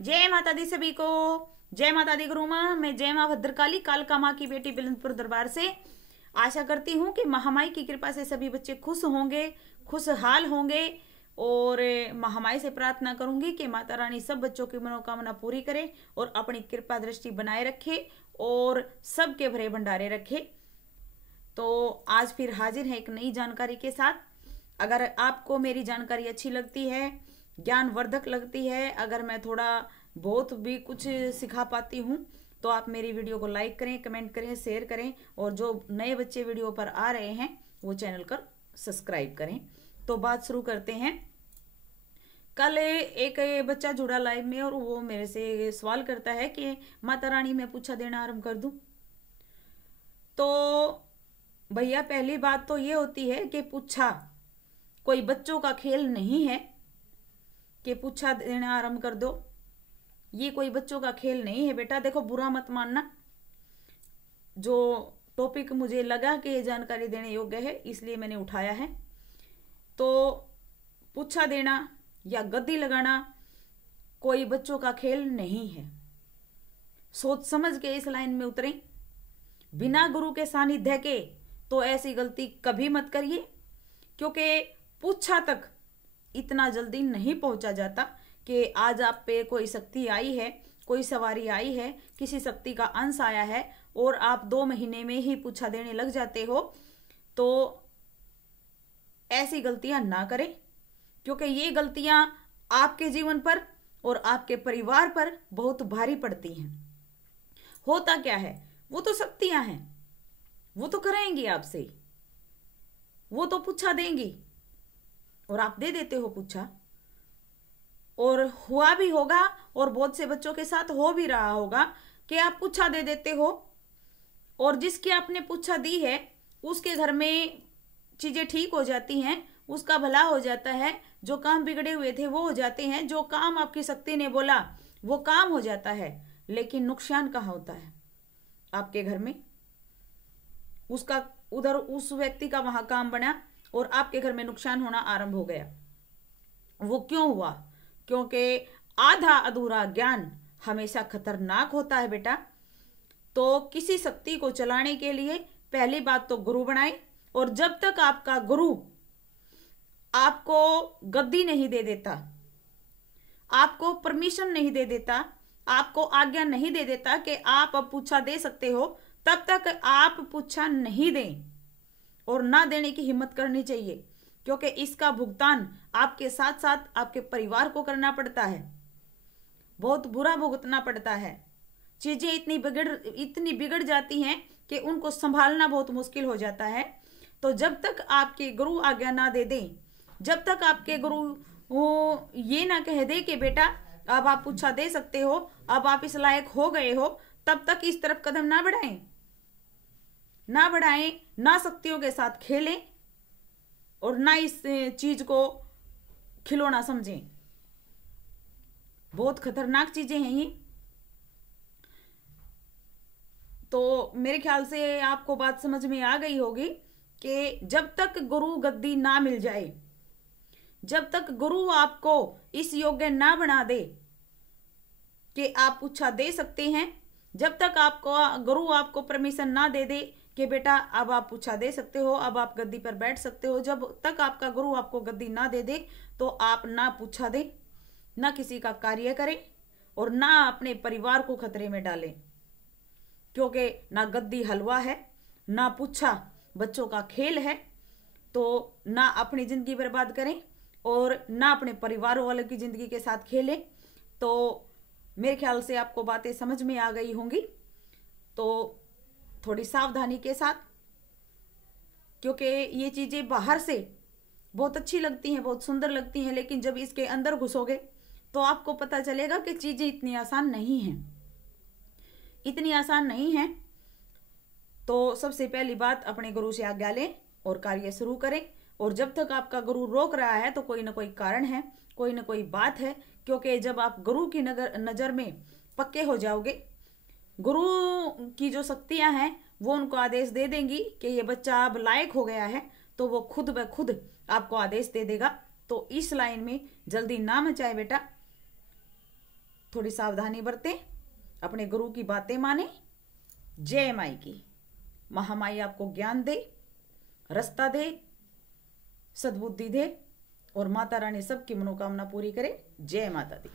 जय माता दी सभी को। जय माता दी गुरु माँ। मैं जय माँ भद्रकाली कालका माँ की बेटी बिलंदपुर दरबार से आशा करती हूँ कि महामाई की कृपा से सभी बच्चे खुश होंगे, खुशहाल होंगे। और महामाई से प्रार्थना करूंगी कि माता रानी सब बच्चों की मनोकामना पूरी करे और अपनी कृपा दृष्टि बनाए रखे और सबके भरे भंडारे रखे। तो आज फिर हाजिर है एक नई जानकारी के साथ। अगर आपको मेरी जानकारी अच्छी लगती है, ज्ञानवर्धक लगती है, अगर मैं थोड़ा बहुत भी कुछ सिखा पाती हूँ तो आप मेरी वीडियो को लाइक करें, कमेंट करें, शेयर करें और जो नए बच्चे वीडियो पर आ रहे हैं वो चैनल को सब्सक्राइब करें। तो बात शुरू करते हैं। कल एक बच्चा जुड़ा लाइव में और वो मेरे से सवाल करता है कि माता रानी मैं पूछा देना आरंभ कर दूं। तो भैया पहली बात तो ये होती है कि पूछा कोई बच्चों का खेल नहीं है कि पूछा देना आरंभ कर दो। ये कोई बच्चों का खेल नहीं है बेटा। देखो बुरा मत मानना, जो टॉपिक मुझे लगा कि ये जानकारी देने योग्य है इसलिए मैंने उठाया है। तो पूछा देना या गद्दी लगाना कोई बच्चों का खेल नहीं है। सोच समझ के इस लाइन में उतरें। बिना गुरु के सानिध्य के तो ऐसी गलती कभी मत करिए, क्योंकि पूछा तक इतना जल्दी नहीं पहुंचा जाता कि आज आप पे कोई शक्ति आई है, कोई सवारी आई है, किसी शक्ति का अंश आया है और आप 2 महीने में ही पूछा देने लग जाते हो। तो ऐसी गलतियां ना करें, क्योंकि ये गलतियां आपके जीवन पर और आपके परिवार पर बहुत भारी पड़ती हैं। होता क्या है, वो तो शक्तियां हैं, वो तो कराएंगी आपसे, वो तो पूछा देंगी और आप दे देते हो पूछा। और हुआ भी होगा और बहुत से बच्चों के साथ हो भी रहा होगा कि आप पूछा दे देते हो और जिसकी आपने पूछा दी है उसके घर में चीजें ठीक हो जाती हैं, उसका भला हो जाता है, जो काम बिगड़े हुए थे वो हो जाते हैं, जो काम आपकी शक्ति ने बोला वो काम हो जाता है। लेकिन नुकसान कहाँ होता है आपके घर में? उसका उधर उस व्यक्ति का वहां काम बना और आपके घर में नुकसान होना आरंभ हो गया। वो क्यों हुआ? क्योंकि आधा अधूरा ज्ञान हमेशा खतरनाक होता है बेटा। तो किसी शक्ति को चलाने के लिए पहली बात तो गुरु बनाए, और जब तक आपका गुरु आपको गद्दी नहीं दे देता, आपको परमिशन नहीं दे देता, आपको आज्ञा नहीं दे देता कि आप अब पूछा दे सकते हो, तब तक आप पूछा नहीं दें और ना देने की हिम्मत करनी चाहिए, क्योंकि इसका भुगतान आपके साथ साथ आपके परिवार को करना पड़ता है, बहुत बुरा भुगतना पड़ता है। चीजें इतनी बिगड़ जाती हैं कि उनको संभालना बहुत मुश्किल हो जाता है। तो जब तक आपके गुरु आज्ञा ना दे दें, जब तक आपके गुरु वो ये ना कह दे कि बेटा अब आप पूछा दे सकते हो, अब आप इस लायक हो गए हो, तब तक इस तरफ कदम ना बढ़ाएं, ना बढ़ाएं, ना शक्तियों के साथ खेलें और ना इस चीज को खिलौना समझें। बहुत खतरनाक चीजें हैं ये। तो मेरे ख्याल से आपको बात समझ में आ गई होगी कि जब तक गुरु गद्दी ना मिल जाए, जब तक गुरु आपको इस योग्य ना बना दे कि आप पूछा दे सकते हैं, जब तक आपको गुरु आपको परमिशन ना दे दे कि बेटा अब आप पूछा दे सकते हो, अब आप गद्दी पर बैठ सकते हो, जब तक आपका गुरु आपको गद्दी ना दे दे तो आप ना पूछा दे, ना किसी का कार्य करें और ना अपने परिवार को खतरे में डालें। क्योंकि ना गद्दी हलवा है, ना पूछा बच्चों का खेल है। तो ना अपनी जिंदगी बर्बाद करें और ना अपने परिवार वालों की जिंदगी के साथ खेलें। तो मेरे ख्याल से आपको बातें समझ में आ गई होंगी। तो थोड़ी सावधानी के साथ, क्योंकि ये चीजें बाहर से बहुत अच्छी लगती हैं, बहुत सुंदर लगती हैं, लेकिन जब इसके अंदर घुसोगे तो आपको पता चलेगा कि चीजें इतनी आसान नहीं हैं, इतनी आसान नहीं है। तो सबसे पहली बात अपने गुरु से आज्ञा लें और कार्य शुरू करें। और जब तक आपका गुरु रोक रहा है तो कोई ना कोई कारण है, कोई ना कोई बात है। क्योंकि जब आप गुरु की नजर में पक्के हो जाओगे, गुरु की जो शक्तियां हैं वो उनको आदेश दे देंगी कि ये बच्चा अब लायक हो गया है, तो वो खुद ब खुद आपको आदेश दे देगा। तो इस लाइन में जल्दी ना मचाए बेटा। थोड़ी सावधानी बरतें, अपने गुरु की बातें माने। जय माई की। महामाई आपको ज्ञान दे, रास्ता दे, सद्बुद्धि दे और माता रानी सबकी मनोकामना पूरी करे। जय माता दी।